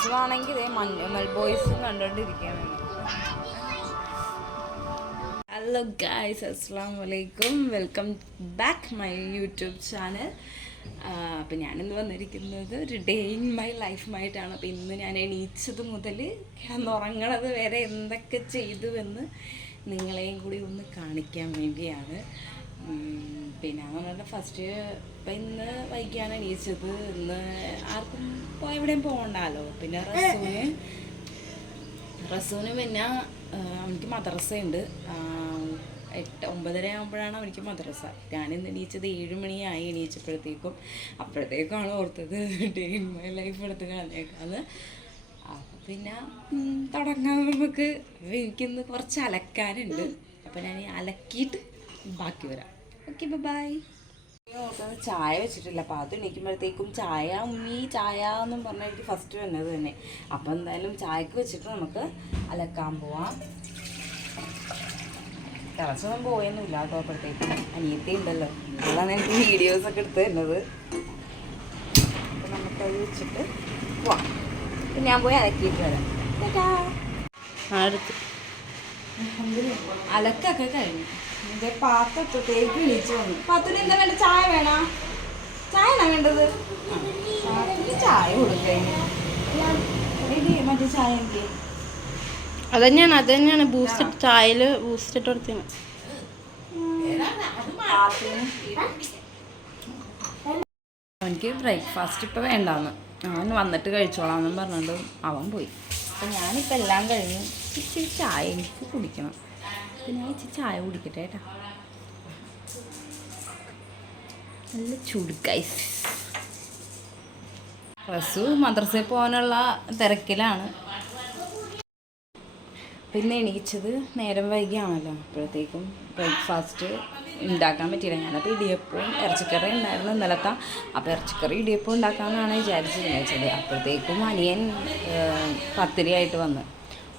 റസുവാണെങ്കിൽ മഞ്ഞുമൽ ബോയ്സും കണ്ടുകൊണ്ടിരിക്കുകയാണ്. Hello guys, അസ്സലാമു അലൈക്കും. Welcome back my YouTube channel. അപ്പം ഞാനിന്ന് വന്നിരിക്കുന്നത് ഒരു ഡേ ഇൻ മൈ ലൈഫുമായിട്ടാണ്. അപ്പം ഇന്ന് ഞാൻ എണീച്ചത് മുതൽ കിടന്നുറങ്ങണത് വരെ എന്തൊക്കെ ചെയ്തുവെന്ന് നിങ്ങളെയും കൂടി ഒന്ന് കാണിക്കാൻ വേണ്ടിയാണ്. പിന്നെ അങ്ങനെ ഫസ്റ്റ് ഇപ്പം ഇന്ന് വൈകിയാണ് എണീച്ചത്. ഇന്ന് ആർക്കും എവിടെയും പോകണ്ടല്ലോ. പിന്നെ റസൂന് പിന്നെ അവനിക്ക് മദ്രസയുണ്ട്. 9:30 ആകുമ്പോഴാണ് അവനിക്ക് മദ്രസ. ഞാനിന്ന് എണീച്ചത് 7 മണിയായി. അപ്പോഴത്തേക്കാണ് ഓർത്തത് ഡേ ഇൻ മൈ ലൈഫ് എടുത്ത് കളഞ്ഞേക്കാന്ന്. അപ്പം പിന്നെ തുടങ്ങാൻ നമുക്ക്. എനിക്കിന്ന് കുറച്ച് അലക്കാനുണ്ട്. അപ്പം ഞാൻ അലക്കിയിട്ട് ബാക്കി വരാം. Okay, bye. ഓർക്കുന്നത് ചായ വെച്ചിട്ടില്ല. അപ്പം അത് എണീക്കുമ്പോഴത്തേക്കും ചായ എന്നും പറഞ്ഞാൽ എനിക്ക് ഫസ്റ്റ് വന്നത് തന്നെ. അപ്പം എന്തായാലും ചായക്ക് വെച്ചിട്ട് നമുക്ക് അലക്കാൻ പോവാം. തിളച്ചൊന്നും പോയൊന്നുമില്ല കേട്ടോ. അപ്പോഴത്തേക്കും അനിയത്തി ഉണ്ടല്ലോ, അതാണ് എനിക്ക് വീഡിയോസൊക്കെ എടുത്ത് തരുന്നത്. അപ്പം നമുക്കത് വെച്ചിട്ട് പോവാം. അപ്പം ഞാൻ പോയി അലക്കിയിട്ട് വരാം. അലക്കൊക്കെ കഴിഞ്ഞു. എൻ്റെ പാത്രത്തേക്ക് വിളിച്ചു വന്നു. പാത്രത്തിന് എന്താ വേണ്ട? ചായ വേണോ? ചായ എന്നാ വേണ്ടത്? ചായ കൊടുക്കഴിഞ്ഞു. മറ്റേ ചായ എനിക്ക് അതന്നെയാണ് ബൂസ്റ്റ് ചായയിൽ ബൂസ്റ്റ് ഇട്ട് കൊടുത്തത്. അവനിക്ക് ബ്രേക്ക്ഫാസ്റ്റ് ഇപ്പം വേണ്ടാന്ന്, അവൻ വന്നിട്ട് കഴിച്ചോളാമെന്നും പറഞ്ഞുകൊണ്ട് അവൻ പോയി. അപ്പം ഞാനിപ്പോൾ എല്ലാം കഴിഞ്ഞു. ഇച്ചിരി ചായ എനിക്ക് കുടിക്കണം. അപ്പം ഞാൻ ഇച്ചിരി ചായ കുടിക്കട്ടെ കേട്ടോ. നല്ല ചുടുക്കൈസ്. റസു മദ്രസയിൽ പോകാനുള്ള തിരക്കിലാണ്. പിന്നെ എണീച്ചത് നേരം വൈകിയാണല്ലോ. അപ്പോഴത്തേക്കും ബ്രേക്ക്ഫാസ്റ്റ് ഉണ്ടാക്കാൻ പറ്റിയില്ല. ഞാനപ്പോൾ ഇടിയപ്പവും ഇറച്ചിക്കറി ഉണ്ടായിരുന്നു ഇന്നലത്തെ. അപ്പോൾ ഇറച്ചിക്കറി ഇടിയപ്പം ഉണ്ടാക്കാമെന്നാണ് വിചാരിച്ചത്. അപ്പോഴത്തേക്കും അനിയൻ പത്തിരിയായിട്ട് വന്ന്.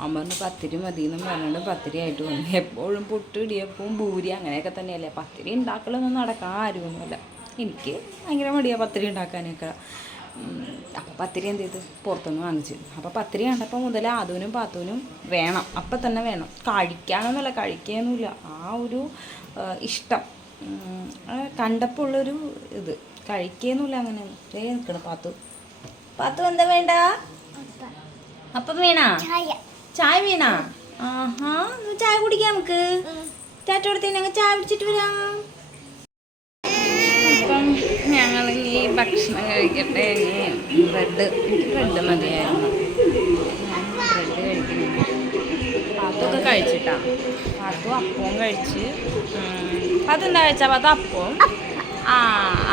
അവൻ പറഞ്ഞു പത്തിരി മതിയെന്നും പറഞ്ഞിട്ട് പത്തിരിയായിട്ട് വന്നു. എപ്പോഴും പുട്ട്, ഇടിയപ്പവും, ഭൂരി അങ്ങനെയൊക്കെ തന്നെയല്ലേ. പത്തിരി ഉണ്ടാക്കലൊന്നും നടക്കാൻ ആരുമൊന്നുമില്ല. എനിക്ക് ഭയങ്കര മടിയാണ് പത്തിരി ഉണ്ടാക്കാനൊക്കെ. അപ്പോൾ പത്തിരി എന്ത് ചെയ്തു, പുറത്തുനിന്ന് വാങ്ങിച്ചു. അപ്പോൾ പത്തിരി കണ്ടപ്പോൾ മുതൽ ആദൂനും പാത്തൂനും വേണം, അപ്പം തന്നെ വേണം. കഴിക്കാനൊന്നുമല്ല, കഴിക്കുകയൊന്നുമില്ല. ആ ഒരു ഇഷ്ടം കണ്ടപ്പോൾ ഉള്ളൊരു ഇത്. കഴിക്കുകയൊന്നുമില്ല. അങ്ങനെ നിൽക്കണം. പാത്തു എന്താ വേണ്ട? അപ്പം വീണാ ചായ വീണാ? ആഹാ, ചായ കുടിക്കാം നമുക്ക്. ചാറ്റ കൊടുത്തേ, ഞങ്ങൾ ചായ കുടിച്ചിട്ട് വരാം. അപ്പം ഞങ്ങൾ ഈ ഭക്ഷണം കഴിക്കട്ടെ. എനിക്ക് ബ്രെഡ് മതിയായിരുന്നു. ഞാൻ ബ്രെഡ് കഴിക്കുന്നു. പാത്തൊക്കെ കഴിച്ചിട്ടാ. പാത്തു അപ്പവും കഴിച്ച്. പാത്തെന്താ കഴിച്ചാൽ പാത്തു അപ്പവും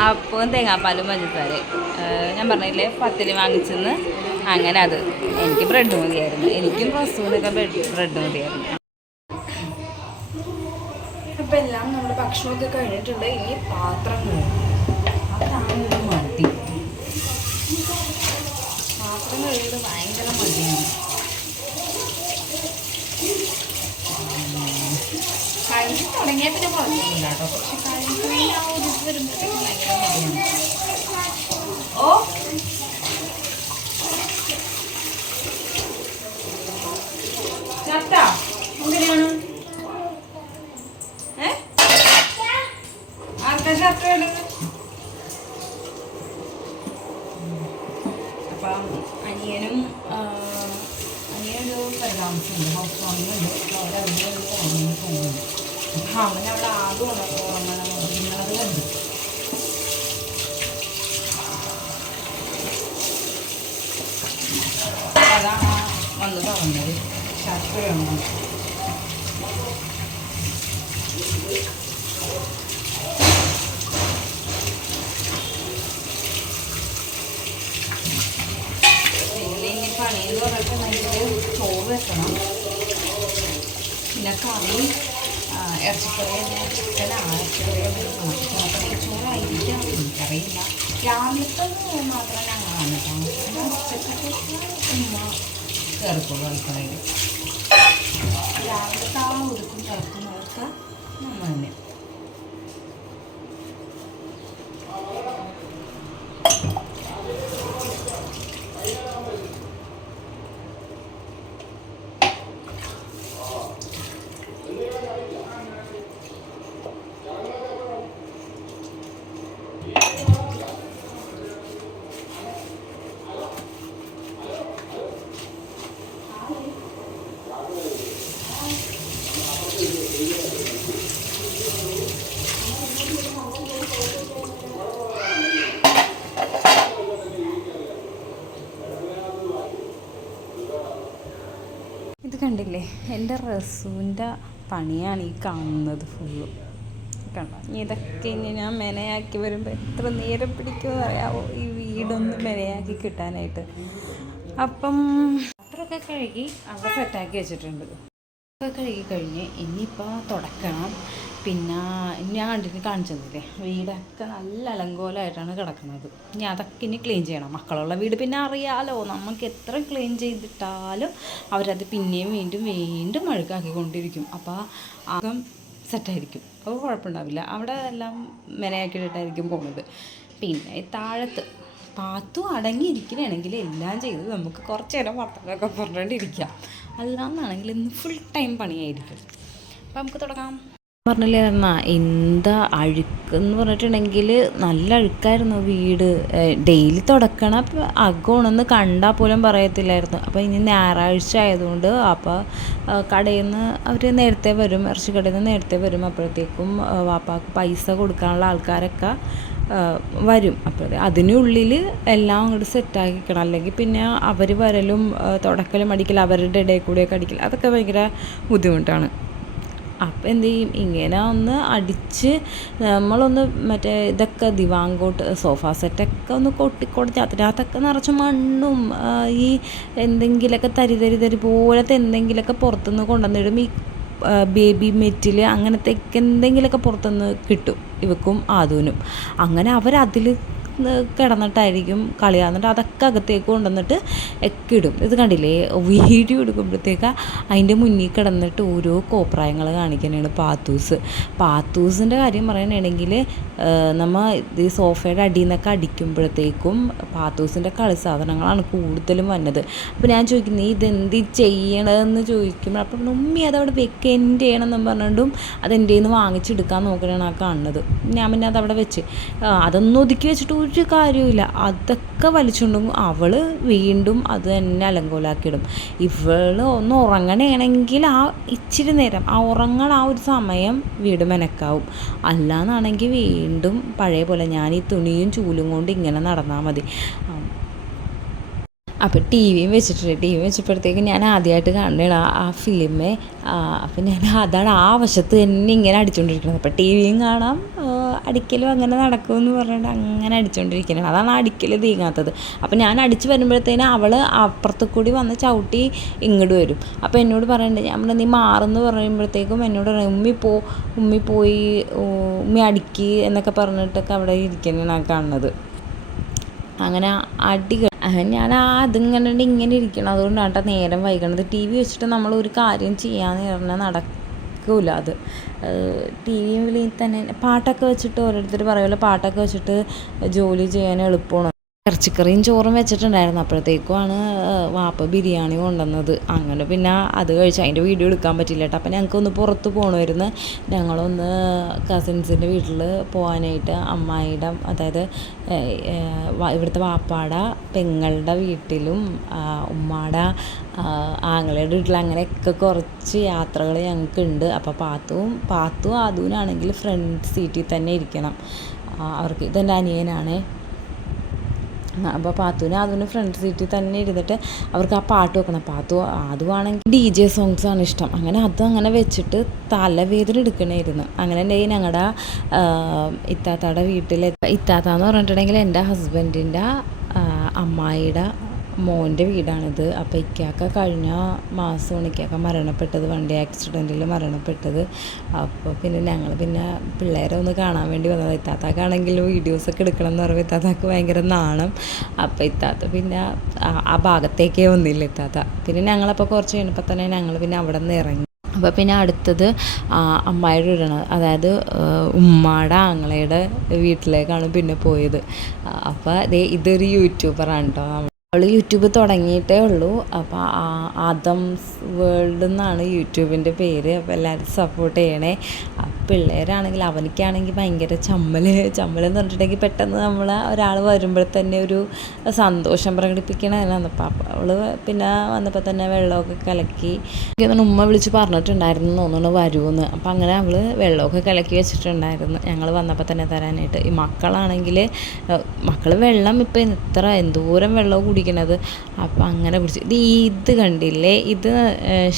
അപ്പവും തേങ്ങാപ്പാലും പഞ്ചസാര. ഞാൻ പറഞ്ഞില്ലേ പത്തിരി വാങ്ങിച്ചെന്ന്. അങ്ങനെ അത് എനിക്ക് ബ്രെഡ് മതിയായിരുന്നു. എനിക്കും റസൂനൊക്കെ ബ്രെഡ് മതിയായിരുന്നു. അപ്പം എല്ലാം നമ്മുടെ ഭക്ഷണമൊക്കെ കഴിഞ്ഞിട്ടുണ്ട്. ഇനി പാത്രങ്ങൾ, അതാണ് ഒരു മടി. പാത്രം കഴിയുന്നത് ഭയങ്കര മടിയാണ്. കഴിച്ച് തുടങ്ങിയാൽ പിന്നെ കുഴപ്പമൊന്നുമില്ല കേട്ടോ. പക്ഷെ കഴിക്കുന്ന ആ ഒരു ഇത് വരുമ്പോഴത്തേക്കും ഭയങ്കര മടിയാണ്. ചട്ടാ എങ്ങനെയാണ്? അപ്പം അനിയനൊരു പരിതാമസമുണ്ട്, ഹൗസ് വാമിങ്ങുണ്ട്. അപ്പോൾ അവരവിടെ പോകുന്നുണ്ട്. അപ്പം അവനവിടെ ആദ്യം ഉറങ്ങുന്നത് കണ്ടു. അതാണ് വന്ന് പറഞ്ഞത്. ഷർട്ട് വേണം. പണിയെന്ന് പറഞ്ഞിട്ടുണ്ടെങ്കിൽ ചോറ് വെക്കണം. പിന്നെ കറി ഇറച്ചിക്കറി തന്നെ, ചിക്കനാണ്. ഇറച്ചിക്കറി വെക്കണം. ചിലപ്പോൾ നെയ്ച്ചോറായിരിക്കാം, എനിക്കറിയില്ല. രാവിലത്തെ മാത്രം ഞങ്ങളാണ് കേട്ടോ. പിന്നെ ഉച്ചക്കൊക്കെ ഉമ്മ ചേർക്കുള്ളൂ അടുക്കളയിൽ. രാവിലത്തെ ആ ഒതുക്കും ചേർക്കുന്നവർക്ക് നമ്മൾ തന്നെ. കണ്ടില്ലേ, എൻ്റെ റസൂൻ്റെ പണിയാണ് ഈ കാണുന്നത് ഫുള്ളും. കണ്ടോ, ഇതൊക്കെ ഇനി ഞാൻ മെനയാക്കി വരുമ്പോൾ എത്ര നേരം പിടിക്കുമെന്ന് അറിയാമോ ഈ വീടൊന്ന് മെനയാക്കി കിട്ടാനായിട്ട്. അപ്പം പാത്രമൊക്കെ കഴുകി അവിടെ സെറ്റാക്കി വെച്ചിട്ടുണ്ട്. ഒക്കെ കഴുകി കഴിഞ്ഞ് ഇനിയിപ്പോൾ തുടക്കണം. പിന്നെ ഞാൻ കാണിച്ചു തന്നില്ലേ, വീടൊക്കെ നല്ല അലങ്കോലമായിട്ടാണ് കിടക്കുന്നത്. ഇനി അതൊക്കെ ഇനി ക്ലീൻ ചെയ്യണം. മക്കളുള്ള വീട് പിന്നെ അറിയാമല്ലോ, നമുക്ക് എത്ര ക്ലീൻ ചെയ്തിട്ടാലും അവരത് പിന്നെയും വീണ്ടും അഴുക്കാക്കിക്കൊണ്ടിരിക്കും. അപ്പോൾ ആകം സെറ്റായിരിക്കും, അപ്പോൾ കുഴപ്പമുണ്ടാവില്ല. അവിടെ എല്ലാം മെനയാക്കിയിട്ടായിരിക്കും പോകുന്നത്. പിന്നെ താഴത്ത് പാത്തു അടങ്ങിയിരിക്കണമെങ്കിൽ എല്ലാം ചെയ്ത് നമുക്ക് കുറച്ച് നേരം വർത്തമാനമൊക്കെ പറഞ്ഞുകൊണ്ടിരിക്കാം. അല്ലാന്നാണെങ്കിൽ ഇന്ന് ഫുൾ ടൈം പണിയായിരിക്കും. അപ്പോൾ നമുക്ക് തുടങ്ങാം. പറഞ്ഞില്ലേ എന്നാ എന്താ അഴുക്കെന്ന് പറഞ്ഞിട്ടുണ്ടെങ്കിൽ നല്ല അഴുക്കായിരുന്നു വീട്. ഡെയിലി തുടക്കണ അകമാണെന്ന് കണ്ടാൽ പോലും പറയത്തില്ലായിരുന്നു. അപ്പോൾ ഇനി ഞായറാഴ്ച ആയതുകൊണ്ട് അപ്പോൾ കടയിൽ നിന്ന് അവർ നേരത്തെ വരും, ഇറച്ചി കടയിൽ നിന്ന് നേരത്തെ വരും. അപ്പോഴത്തേക്കും വാപ്പാക്ക് പൈസ കൊടുക്കാനുള്ള ആൾക്കാരൊക്കെ വരും. അപ്പോൾ അതിനുള്ളിൽ എല്ലാം അങ്ങോട്ട് സെറ്റാക്കിക്കണം. അല്ലെങ്കിൽ പിന്നെ അവർ വരലും തുടക്കലും അടിക്കൽ അവരുടെ ഇടയിൽ കൂടെയൊക്കെ അടിക്കൽ അതൊക്കെ ഭയങ്കര ബുദ്ധിമുട്ടാണ്. അപ്പം എന്ത് ചെയ്യും, ഇങ്ങനെ ഒന്ന് അടിച്ച് നമ്മളൊന്ന് മറ്റേ ഇതൊക്കെ ദിവാങ്കോട്ട് സോഫ സെറ്റൊക്കെ ഒന്ന് കൊട്ടിക്കൊടുത്ത് അതിനകത്തൊക്കെ നിറച്ച് മണ്ണും ഈ എന്തെങ്കിലുമൊക്കെ തരി പോലത്തെ എന്തെങ്കിലുമൊക്കെ പുറത്തുനിന്ന് കൊണ്ടുവന്നിടും. ഈ ബേബി മെറ്റിൽ അങ്ങനത്തെ എന്തെങ്കിലുമൊക്കെ പുറത്തുനിന്ന് കിട്ടും ഇവക്കും ആദൂനും. അങ്ങനെ അവരതിൽ കിടന്നിട്ടായിരിക്കും കളിയാന്നിട്ട് അതൊക്കെ അകത്തേക്ക് കൊണ്ടുവന്നിട്ട് ഒക്കെ ഇടും. ഇത് കണ്ടില്ലേ, വീഡിയോ എടുക്കുമ്പോഴത്തേക്ക് അതിൻ്റെ മുന്നിൽ കിടന്നിട്ട് ഓരോ കോപ്രായങ്ങൾ കാണിക്കാനാണ് പാത്തൂസിൻ്റെ കാര്യം പറയുകയാണെങ്കിൽ നമ്മൾ ഈ സോഫയുടെ അടിയിൽ നിന്നൊക്കെ അടിക്കുമ്പോഴത്തേക്കും പാത്തൂസിൻ്റെ കളി സാധനങ്ങളാണ് കൂടുതലും വന്നത്. അപ്പോൾ ഞാൻ ചോദിക്കുന്നത് ഇതെന്ത് ചെയ്യണമെന്ന് ചോദിക്കുമ്പോൾ അപ്പം ഉമ്മി അതവിടെ വെക്കേൻ്റെ ചെയ്യണമെന്ന് പറഞ്ഞിട്ടും അതെൻ്റെ നിന്ന് വാങ്ങിച്ചെടുക്കാൻ നോക്കണതാണ് ആ കാണുന്നത്. ഞാൻ പിന്നെ അതവിടെ വെച്ച് അതൊന്നും ഒതുക്കി വെച്ചിട്ട് ഒരു കാര്യമില്ല. അതൊക്കെ വലിച്ചുകൊണ്ടും അവൾ വീണ്ടും അത് തന്നെ അലങ്കോലാക്കിയിടും. ഇവൾ ഒന്ന് ഉറങ്ങണമെങ്കിൽ ആ ഇച്ചിരി നേരം ആ ഉറങ്ങണ ആ ഒരു സമയം വീട് മെനക്കാവും. അല്ലാന്നാണെങ്കിൽ വീണ്ടും പഴയ പോലെ ഞാൻ ഈ തുണിയും ചൂലും കൊണ്ട് ഇങ്ങനെ നടന്നാൽ മതി. അപ്പോൾ ടി വിയും വെച്ചപ്പോഴത്തേക്ക് ഞാൻ ആദ്യമായിട്ട് കാണുകയാണ് ആ ഫിലിമേ. അപ്പം ഞാൻ അതാണ് ആ വശത്ത് തന്നെ ഇങ്ങനെ അടിച്ചുകൊണ്ടിരിക്കുന്നത്. അപ്പോൾ ടി വിയും കാണാം, അടിക്കലും അങ്ങനെ നടക്കുമെന്ന് പറഞ്ഞിട്ട് അങ്ങനെ അടിച്ചുകൊണ്ടിരിക്കുന്നത്. അതാണ് അടിക്കൽ തീങ്ങാത്തത്. അപ്പോൾ ഞാൻ അടിച്ച് വരുമ്പോഴത്തേനും അവൾ അപ്പുറത്ത് കൂടി വന്ന് ചവിട്ടി ഇങ്ങോട്ട് വരും. അപ്പോൾ എന്നോട് പറയണ്ടേ, ഞാൻ നീ മാറുമെന്ന് പറയുമ്പോഴത്തേക്കും എന്നോട് പറയും ഉമ്മി പോയി ഉമ്മി അടിക്ക് എന്നൊക്കെ പറഞ്ഞിട്ടൊക്കെ അവിടെ ഇരിക്കുന്നതാണ് കാണുന്നത്. അങ്ങനെ അടികൾ ഞാൻ അതിങ്ങനെ ഇരിക്കണം. അതുകൊണ്ടാണ് കേട്ടോ നേരം വൈകണത്. ടി വി വെച്ചിട്ട് നമ്മളൊരു കാര്യം ചെയ്യാന്ന് പറഞ്ഞാൽ നടക്കില്ല. അത് ടി വിയിൽ തന്നെ പാട്ടൊക്കെ വെച്ചിട്ട് ഓരോരുത്തർ പറയുമല്ലോ, പാട്ടൊക്കെ വെച്ചിട്ട് ജോലി ചെയ്യാൻ എളുപ്പമാണ്. ഇറച്ചിക്കറിയും ചോറും വെച്ചിട്ടുണ്ടായിരുന്നു. അപ്പോഴത്തേക്കുമാണ് വാപ്പ ബിരിയാണി കൊണ്ടുവന്നത്. അങ്ങനെ പിന്നെ അത് കഴിച്ച് അതിൻ്റെ വീഡിയോ എടുക്കാൻ പറ്റില്ല കേട്ടോ. അപ്പം ഞങ്ങൾക്കൊന്ന് പുറത്ത് പോകണമായിരുന്നു. ഞങ്ങളൊന്ന് കസിൻസിൻ്റെ വീട്ടിൽ പോകാനായിട്ട് അമ്മായിയുടെ, അതായത് ഇവിടുത്തെ വാപ്പാടെ പെങ്ങളുടെ വീട്ടിലും ഉമ്മാടെ ആങ്ങളയുടെ വീട്ടിൽ അങ്ങനെയൊക്കെ കുറച്ച് യാത്രകൾ ഞങ്ങൾക്കുണ്ട്. അപ്പോൾ പാത്തും ആദൂനാണെങ്കിൽ ഫ്രണ്ട് സീറ്റിൽ തന്നെ ഇരിക്കണം. അവർക്ക് ഇതെൻ്റെ അനിയനാണ്. അപ്പോൾ പാത്തുവിന് ഫ്രണ്ട് സീറ്റിൽ തന്നെ ഇരുന്നിട്ട് അവർക്ക് ആ പാട്ട് വെക്കണം. അതുവാണെങ്കിൽ DJ സോങ്സാണ് ഇഷ്ടം. അങ്ങനെ അതങ്ങനെ വെച്ചിട്ട് തലവേദന എടുക്കണമായിരുന്നു. അങ്ങനെ ഉണ്ടെങ്കിൽ ഞങ്ങളുടെ ഇത്താത്തയുടെ വീട്ടിൽ, ഇത്താത്താന്ന് പറഞ്ഞിട്ടുണ്ടെങ്കിൽ എൻ്റെ ഹസ്ബൻഡിൻ്റെ അമ്മായിയുടെ മോൻ്റെ വീടാണിത്. അപ്പോൾ ഇക്കാക്ക കഴിഞ്ഞ മാസമാണ് ഇക്കാക്ക മരണപ്പെട്ടത്, വണ്ടി ആക്സിഡൻറ്റിൽ മരണപ്പെട്ടത്. അപ്പോൾ പിന്നെ ഞങ്ങൾ പിള്ളേരെ ഒന്ന് കാണാൻ വേണ്ടി വന്നത്. ഇത്താത്താക്കാണെങ്കിലും വീഡിയോസൊക്കെ എടുക്കണം എന്ന് പറയുമ്പോൾ ഇത്താത്താക്ക് ഭയങ്കര നാണം. അപ്പോൾ ഇത്താത്ത പിന്നെ ആ ഭാഗത്തേക്കേ വന്നില്ല ഇത്താത്ത. പിന്നെ ഞങ്ങളപ്പോൾ കുറച്ച് കഴിഞ്ഞപ്പോൾ തന്നെ ഞങ്ങൾ പിന്നെ അവിടെ നിന്ന് ഇറങ്ങി. അപ്പോൾ പിന്നെ അടുത്തത് അമ്മായിയുടെ വീടാണ്, അതായത് ഉമ്മാടെ ആങ്ങളയുടെ വീട്ടിലേക്കാണ് പിന്നെ പോയത്. അപ്പോൾ ഇതൊരു യൂട്യൂബറാണ് കേട്ടോ. അവൾ യൂട്യൂബ് തുടങ്ങിയിട്ടേ ഉള്ളൂ. അപ്പോൾ ആദംസ് വേൾഡ് എന്നാണ് യൂട്യൂബിൻ്റെ പേര്. അപ്പോൾ എല്ലാവരും സപ്പോർട്ട് ചെയ്യണേ. പിള്ളേരാണെങ്കിൽ അവനിക്കാണെങ്കിൽ ഭയങ്കര ചമ്മലെന്ന് പറഞ്ഞിട്ടുണ്ടെങ്കിൽ പെട്ടെന്ന് നമ്മൾ ഒരാൾ വരുമ്പോൾ തന്നെ ഒരു സന്തോഷം പ്രകടിപ്പിക്കണതാണ്. അപ്പം അവൾ പിന്നെ വന്നപ്പോൾ തന്നെ വെള്ളമൊക്കെ കലക്കി ഉമ്മ വിളിച്ച് പറഞ്ഞിട്ടുണ്ടായിരുന്നു തോന്നുന്നു വരുമെന്ന്. അപ്പം അങ്ങനെ അവൾ വെള്ളമൊക്കെ കലക്കി വെച്ചിട്ടുണ്ടായിരുന്നു ഞങ്ങൾ വന്നപ്പോൾ തന്നെ തരാനായിട്ട്. ഈ മക്കളാണെങ്കിൽ മക്കൾ വെള്ളം ഇപ്പം എന്തോരം വെള്ളവും കുടിക്കണത്. അപ്പം അങ്ങനെ കുടിച്ച് ഇത് കണ്ടില്ലേ, ഇത്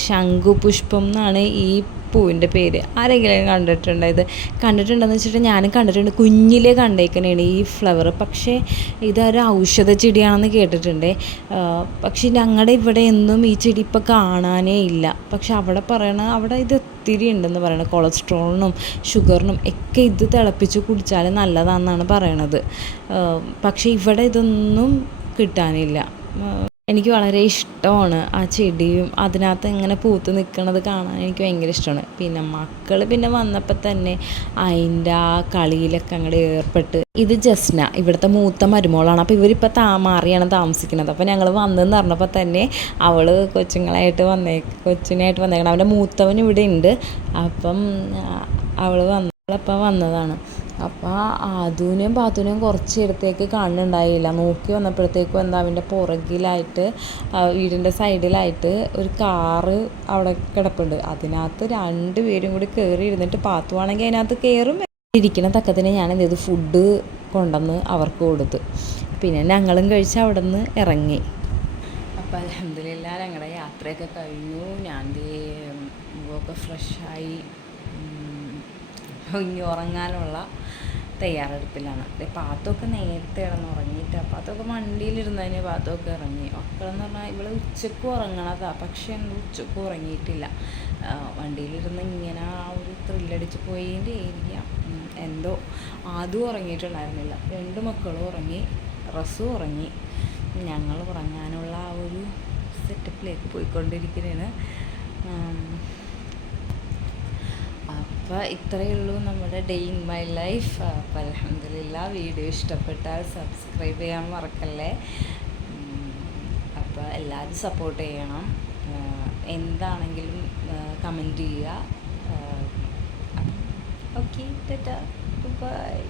ശംഖുപുഷ്പം എന്നാണ് ഈ പൂവിൻ്റെ പേര്. ആരെങ്കിലും കണ്ടിട്ടുണ്ടോ? ഇത് കണ്ടിട്ടുണ്ടെന്ന് വെച്ചിട്ട് ഞാനും കണ്ടിട്ടുണ്ട്, കുഞ്ഞിലേ കണ്ടേക്കണേണ് ഈ ഫ്ലവർ. പക്ഷേ ഇതൊരു ഔഷധ ചെടിയാണെന്ന് കേട്ടിട്ടുണ്ട്. പക്ഷേ ഞങ്ങളുടെ ഇവിടെ ഒന്നും ഈ ചെടി ഇപ്പോൾ കാണാനേ ഇല്ല. പക്ഷെ അവിടെ അവിടെ ഇത് ഒത്തിരി ഉണ്ടെന്ന് പറയണത്. കൊളസ്ട്രോളിനും ഷുഗറിനും ഒക്കെ ഇത് തിളപ്പിച്ച് കുടിച്ചാൽ നല്ലതാണെന്നാണ് പറയണത്. പക്ഷേ ഇവിടെ ഇതൊന്നും കിട്ടാനില്ല. എനിക്ക് വളരെ ഇഷ്ടമാണ് ആ ചെടിയും അതിനകത്ത് ഇങ്ങനെ പൂത്ത് നിൽക്കുന്നത് കാണാൻ എനിക്ക് ഭയങ്കര ഇഷ്ടമാണ്. പിന്നെ മക്കൾ പിന്നെ വന്നപ്പോൾ തന്നെ അതിൻ്റെ ആ കളിയിലൊക്കെ അങ്ങോട്ട് ഏർപ്പെട്ട്. ഇത് ജസ്ന, ഇവിടുത്തെ മൂത്ത മരുമോളാണ്. അപ്പോൾ ഇവരിപ്പോൾ മാറിയാണ് താമസിക്കുന്നത്. അപ്പോൾ ഞങ്ങൾ വന്നെന്ന് പറഞ്ഞപ്പോൾ തന്നെ അവൾ കൊച്ചിനായിട്ട് വന്നേക്കണം. അവൻ്റെ മൂത്തവൻ ഇവിടെ ഉണ്ട്. അപ്പം അവൾ വന്നതാണ്. അപ്പോൾ ആദൂനെയും പാത്തൂനെയും കുറച്ച് ഇടത്തേക്ക് കാണുന്നുണ്ടായില്ല. നോക്കി വന്നപ്പോഴത്തേക്കും എന്താ അവൻ്റെ പുറകിലായിട്ട് വീടിൻ്റെ സൈഡിലായിട്ട് ഒരു കാറ് അവിടെ കിടപ്പുണ്ട്. അതിനകത്ത് 2 പേരും കൂടി കയറി ഇരുന്നിട്ട് പാത്തുവാണെങ്കിൽ അതിനകത്ത് കയറും. ഇരിക്കണ തക്കത്തിന് ഞാൻ എന്ത് ചെയ്തു, ഫുഡ് കൊണ്ടുവന്ന് അവർക്ക് കൊടുത്ത്. പിന്നെ ഞങ്ങളും കഴിച്ച് അവിടെ നിന്ന് ഇറങ്ങി. അപ്പോൾ അൽഹംദുലില്ലാ ഞങ്ങളുടെ യാത്രയൊക്കെ കഴിഞ്ഞു. ഞാൻ മുഖമൊക്കെ ഫ്രഷായി ഇനി ഉറങ്ങാനുള്ള തയ്യാറെടുപ്പിലാണ്. പാത്തൊക്കെ നേരത്തെ കിടന്നുറങ്ങിയിട്ട് പാത്തൊക്കെ വണ്ടിയിലിരുന്നതിന് പാത്തൊക്കെ ഇറങ്ങി. മക്കളെന്ന് പറഞ്ഞാൽ ഇവൾ ഉച്ചക്കും ഉറങ്ങണതാണ്. പക്ഷേ ഉച്ചക്കും ഉറങ്ങിയിട്ടില്ല. വണ്ടിയിലിരുന്ന് ഇങ്ങനെ ആ ഒരു ത്രില്ലടിച്ച് പോയതിൻ്റെ ഏരിയ എന്തോ. ആദ്യം ഉറങ്ങിയിട്ടുണ്ടായിരുന്നില്ല. 2 മക്കളും ഉറങ്ങി, റസും ഉറങ്ങി. ഞങ്ങൾ ഉറങ്ങാനുള്ള ആ ഒരു സെറ്റപ്പിലേക്ക് പോയിക്കൊണ്ടിരിക്കുന്നതാണ്. അപ്പോൾ ഇത്രയേ ഉള്ളൂ നമ്മുടെ ഡേ ഇൻ മൈ ലൈഫ്. അപ്പോൾ അൽഹംദുലില്ലാ വീഡിയോ ഇഷ്ടപ്പെട്ടാൽ സബ്സ്ക്രൈബ് ചെയ്യാൻ മറക്കല്ലേ. അപ്പോൾ എല്ലാവരും സപ്പോർട്ട് ചെയ്യണം. എന്താണെങ്കിലും കമൻറ്റ് ചെയ്യുക. Okay, tata, by.